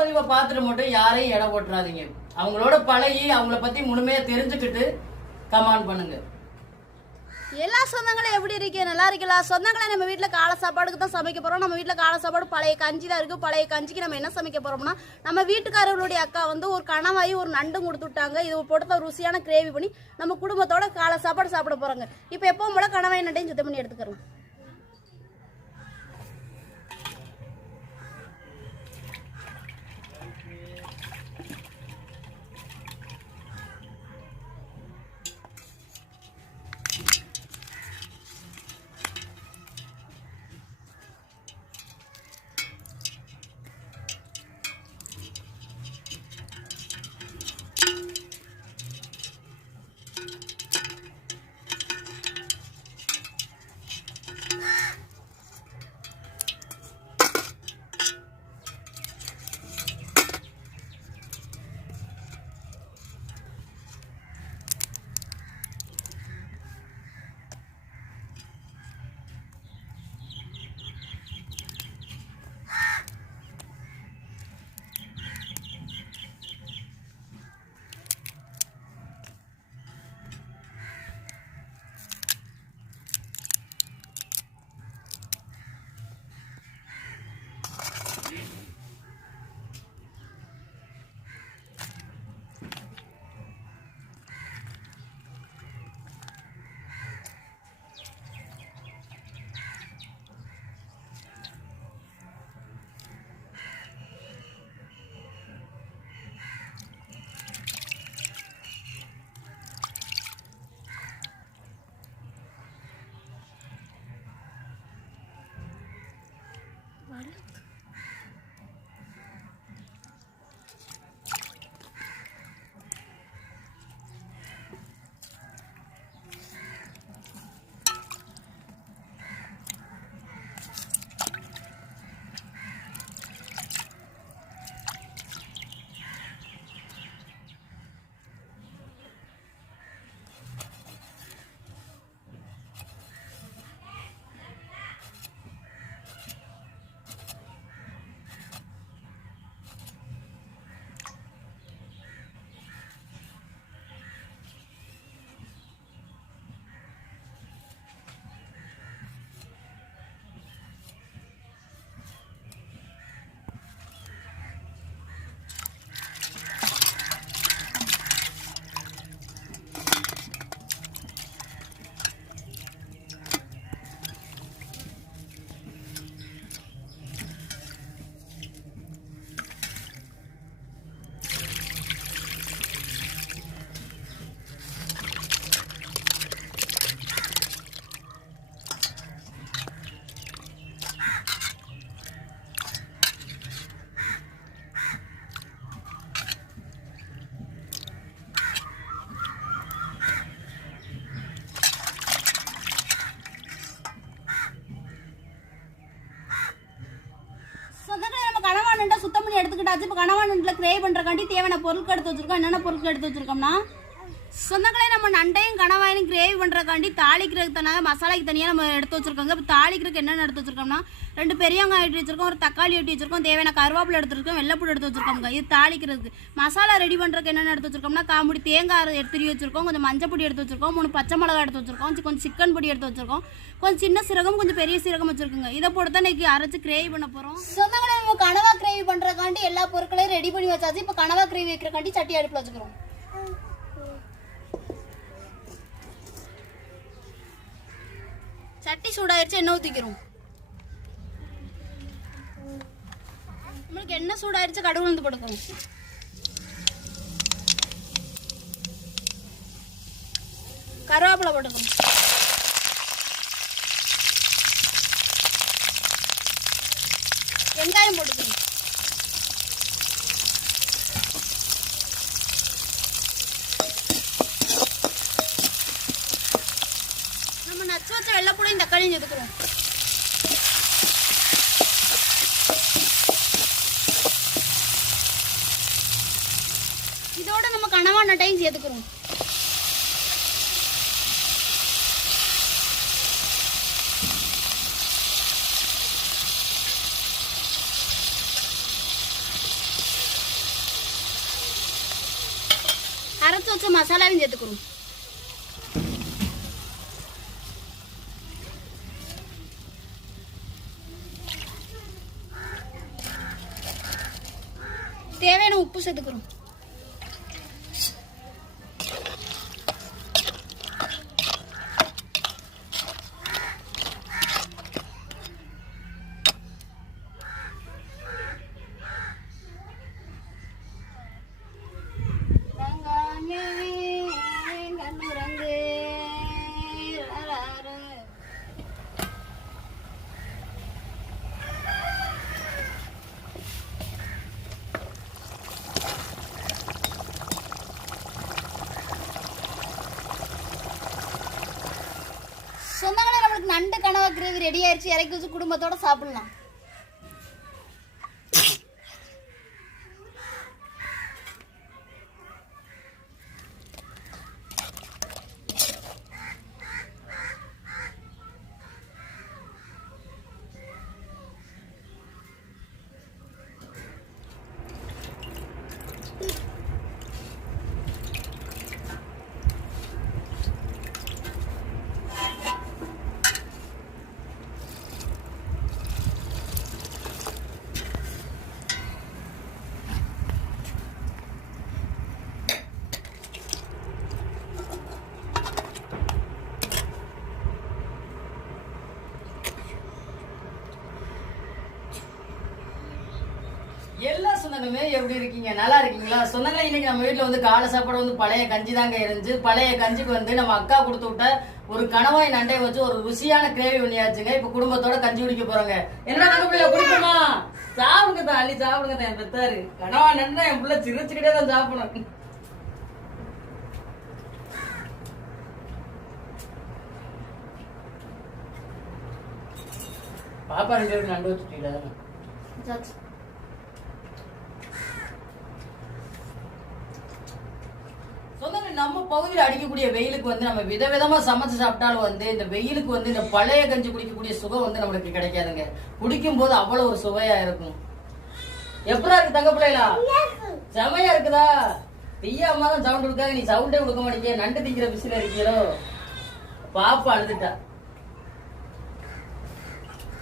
சொந்தங்களை பார்த்துட்டு மட்டும் யாரையும் இடம் போட்டுறாதீங்க. அவங்களோட பழகி அவங்கள பத்தி முழுமையா தெரிஞ்சுக்கிட்டு கமாண்ட் பண்ணுங்க. எல்லா சொந்தங்களும் எப்படி இருக்கு? நல்லா இருக்கீங்களா சொந்தங்களை நம்ம வீட்டில் காலை சாப்பாடுக்கு தான் சமைக்க போகிறோம் நம்ம வீட்டில் காலை சாப்பாடு பழைய கஞ்சி தான் இருக்குது பழைய கஞ்சிக்கு நம்ம என்ன சமைக்க போகிறோம்னா நம்ம வீட்டுக்காரர்களுடைய அக்கா வந்து ஒரு கணவாயி ஒரு நண்டும் கொடுத்து விட்டாங்க. இது போட்டு தான் ருசியான கிரேவி பண்ணி நம்ம குடும்பத்தோட காலை சாப்பாடு சாப்பிட போகிறாங்க இப்போ எப்பவும் போல கணவாய் நண்டையும் சுத்தம் பண்ணி எடுத்துக்கிறோம். கனவா பண்ணுறக்காண்டி தேவையான பொருட்கள் எடுத்து வச்சுருக்கோம். என்னென்ன பொருட்கள் எடுத்து வச்சுருக்கோம்னா சொந்தங்களே நம்ம நண்டையும் கனவாயும் கிரேவி பண்ணுறக்காண்டி தாளிக்கிறதுக்கு தனியாக மசாலாக்கு தனியாக நம்ம எடுத்து வச்சுருக்கோங்க. இப்போ தாளிக்கிறதுக்கு என்னென்ன எடுத்து வச்சுருக்கோம்னா ரெண்டு பெரிய எட்டி வெட்டி ஒரு தக்காளி வெட்டி வச்சுருக்கோம் தேவையான கருவேப்பிலை எடுத்துருக்கோம் வெள்ளப்பூடு எடுத்து வச்சுருக்கோங்க இது தாளிக்கிறதுக்கு மசாலா ரெடி பண்ணுறதுக்கு என்னென்ன எடுத்து வச்சுருக்கோம்னா காமுடி தேங்காய் எடுத்து வச்சுருக்கோம் கொஞ்சம் மஞ்சள் பொடி எடுத்து வச்சுருக்கோம் மூணு பச்சை மிளகாய் எடுத்து வச்சுருக்கோம் கொஞ்சம் சிக்கன் பொடி எடுத்து வச்சிருக்கோம். கொஞ்சம் சின்ன சீரகம் கொஞ்சம் பெரிய சீரகம் வச்சுருக்கோங்க. இதை போட்டு தான் இன்னைக்கு அரைச்சி கிரேவி பண்ண போகிறோம் சொந்தங்களை நம்ம கனவா கிரேவி பண்ணுறக்காண்டி எல்லா பொருட்களையும் ரெடி பண்ணி வச்சாச்சு. இப்போ கனவா கிரேவி வைக்கிறக்காண்டி சட்டி அடுப்பில் வச்சுக்கிறோம். சட்டி சூடாயிருச்சு எண்ணெய் ஊற்றிக்கிறோம் நம்மளுக்கு எண்ணெய் சூடாயிருச்சு கடுகு வந்து போட்டுக்கணும் கருவேப்பிலை போட்டுக்கணும் வெங்காயம் போட்டுக்கணும். நம்ம நச்சு வச்ச வெள்ளைப்பூடையும் தக்காளியும் சேர்த்துக்கிறோம் இதோட நம்ம கனவான டைம் சேர்த்துக்கிறோம் பிடிச்ச மசாலாவையும் சேர்த்துக்கிறோம் தேவையான உப்பு சேர்த்துக்கிறோம் ரங்கானே, கண்ணுரங்கு, ரராரு. சொந்தங்களே நம்மளுக்கு நண்டு கனவா கிரேவி ரெடி ஆயிடுச்சு இறக்கி வச்சு குடும்பத்தோட சாப்பிடலாம். எல்லா எப்படி இருக்கீங்க? நல்லா இருக்கீங்களா? சொன்னங்க இன்னைக்கு நம்ம வீட்ல வந்து காலை சாப்பாடு வந்து பழைய கஞ்சி தாங்க இருந்துச்சு. பழைய கஞ்சிக்கு வந்து நம்ம அக்கா கொடுத்து விட்ட ஒரு கணவாய் நண்டை வச்சு ஒரு ருசியான கிரேவி பண்ணியாச்சுங்க இப்ப குடும்பத்தோட கஞ்சி குடிக்க போறோங்க. என்ன கணக்கு குடிக்குமா சாப்பிடுங்க தான் அள்ளி சாப்பிடுங்க தான் என் பெத்தாரு. கணவாய் நண்டை என் பிள்ளை சிரிச்சுக்கிட்டே தான் சாப்பிடணும். பாப்பா ரெண்டு நண்டு வச்சுட்டீங்களா சாச்சு. சொந்தங்கள் நம்ம பகுதியில் அடிக்கக்கூடிய வெயிலுக்கு வந்து நம்ம விதவிதமா சமைச்சு சாப்பிட்டாலும் வந்து இந்த வெயிலுக்கு வந்து இந்த பழைய கஞ்சி குடிக்கக்கூடிய சுகம் வந்து நம்மளுக்கு கிடைக்காதுங்க. குடிக்கும் போது அவ்வளவு ஒரு சுவையா இருக்கும். எப்படா இருக்கு தங்க பிள்ளைகளா? செமையா இருக்குதா? பிய்யா அம்மா தான் சவுண்ட் கொடுக்காங்க. நீ சவுண்டே கொடுக்க மாட்டீங்க நண்டு திங்கிற பிசில இருக்கீங்களோ? பாப்பா அழுதுட்டா.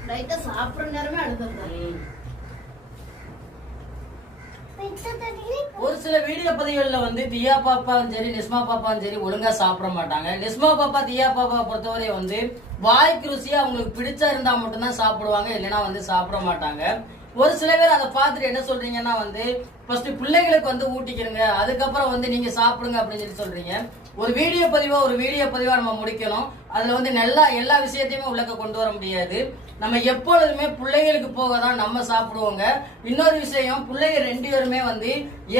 லைட்டா சாப்பிடுற நேரமே அழுதுறேன் ம். ஒரு சில வீடியோ பதிவுகளில் வந்து தியா பாப்பாவும் சரி நிஸ்மா பாப்பாவும் சரி ஒழுங்கா சாப்பிட மாட்டாங்க. நிஸ்மா பாப்பா தியா பாப்பா பொறுத்தவரை வந்து வாய்க்கு ருசியா அவங்களுக்கு பிடிச்சா இருந்தா மட்டும்தான் சாப்பிடுவாங்க இல்லைன்னா வந்து சாப்பிட மாட்டாங்க. ஒரு சில பேர் அதை பார்த்துட்டு என்ன சொல்றீங்கன்னா வந்து ஃபர்ஸ்ட் பிள்ளைகளுக்கு வந்து ஊட்டிக்கிறங்க அதுக்கப்புறம் வந்து நீங்க சாப்பிடுங்க அப்படின்னு சொல்லி சொல்றீங்க. ஒரு வீடியோ பதிவா ஒரு வீடியோ பதிவா நம்ம முடிக்கணும். அதுல வந்து நல்லா எல்லா விஷயத்தையுமே உள்ளக்க கொண்டு வர முடியாது. நம்ம எப்பொழுதுமே பிள்ளைகளுக்கு போக தான் நம்ம சாப்பிடுவோங்க. இன்னொரு விஷயம் பிள்ளைங்க ரெண்டு பேருமே வந்து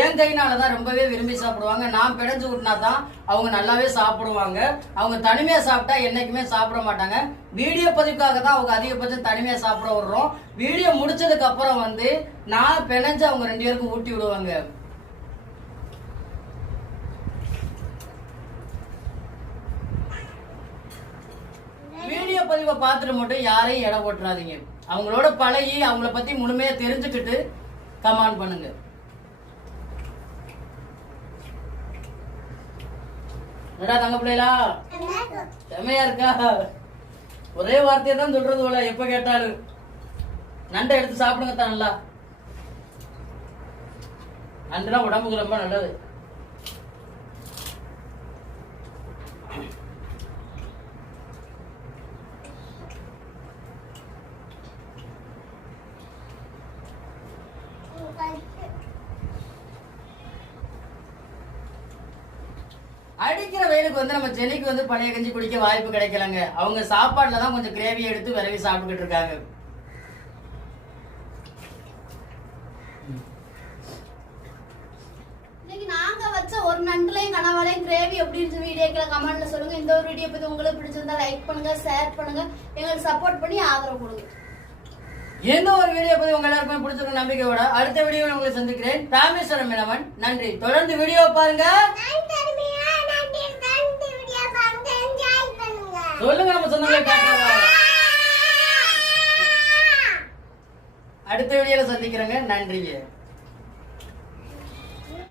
என் கைனால தான் ரொம்பவே விரும்பி சாப்பிடுவாங்க. நான் பிடைஞ்சு விட்டினா தான் அவங்க நல்லாவே சாப்பிடுவாங்க. அவங்க தனிமையா சாப்பிட்டா என்னைக்குமே சாப்பிட மாட்டாங்க. வீடியோ பதிவுக்காக தான் அவங்க அதிகபட்சம் தனிமையா சாப்பிட விடுறோம். வீடியோ முடிச்சதுக்கு அப்புறம் வந்து நான் பிணைஞ்சு அவங்க ரெண்டு பேருக்கும் ஊட்டி விடுவாங்க. வீடியோ பார்த்துட்டு மட்டும் யாரையும் இடம் போட்டுறாதீங்க அவங்களோட பழகி அவங்கள பத்தி முழுமையா தெரிஞ்சுக்கிட்டு கமாண்ட் பண்ணுங்க. என்னடா தங்க பிள்ளைகளா? செம்மையா இருக்கா? ஒரே வார்த்தையை தான் சொல்றது போல எப்ப கேட்டாலும். நண்டை எடுத்து சாப்பிடுங்க தான் நல்லா. நண்டுனா உடம்புக்கு ரொம்ப நல்லது. வெயிலுக்கு வந்து நம்ம சென்னைக்கு வந்து பழைய கஞ்சி குடிக்க வாய்ப்பு கிடைக்கலங்க. அவங்க சாப்பாடுல தான் கொஞ்சம் கிரேவி எடுத்து விரவி சாப்பிட்டுக்கிட்டு இருக்காங்க. நாங்க வச்ச ஒரு நண்டுலையும் கனவாலையும் கிரேவி எப்படி இருந்துச்சு? வீடியோக்களை கமெண்ட்ல சொல்லுங்க. இந்த ஒரு வீடியோ பத்தி உங்களுக்கு பிடிச்சிருந்தா லைக் பண்ணுங்க ஷேர் பண்ணுங்க. எங்களுக்கு சப்போர்ட் பண்ணி ஆதரவு கொடுங்க. எந்த ஒரு வீடியோ பத்தி உங்க எல்லாருக்குமே பிடிச்சிருக்க நம்பிக்கையோட அடுத்த வீடியோ உங்களை சந்திக்கிறேன். ராமேஸ்வரம் மீனவன். நன்றி. தொடர்ந்து வீடியோ பாருங்க. சொல்லுங்க நம்ம சொந்தங்களை அடுத்த வீடியோல சந்திக்கிறேங்க. நன்றிங்க.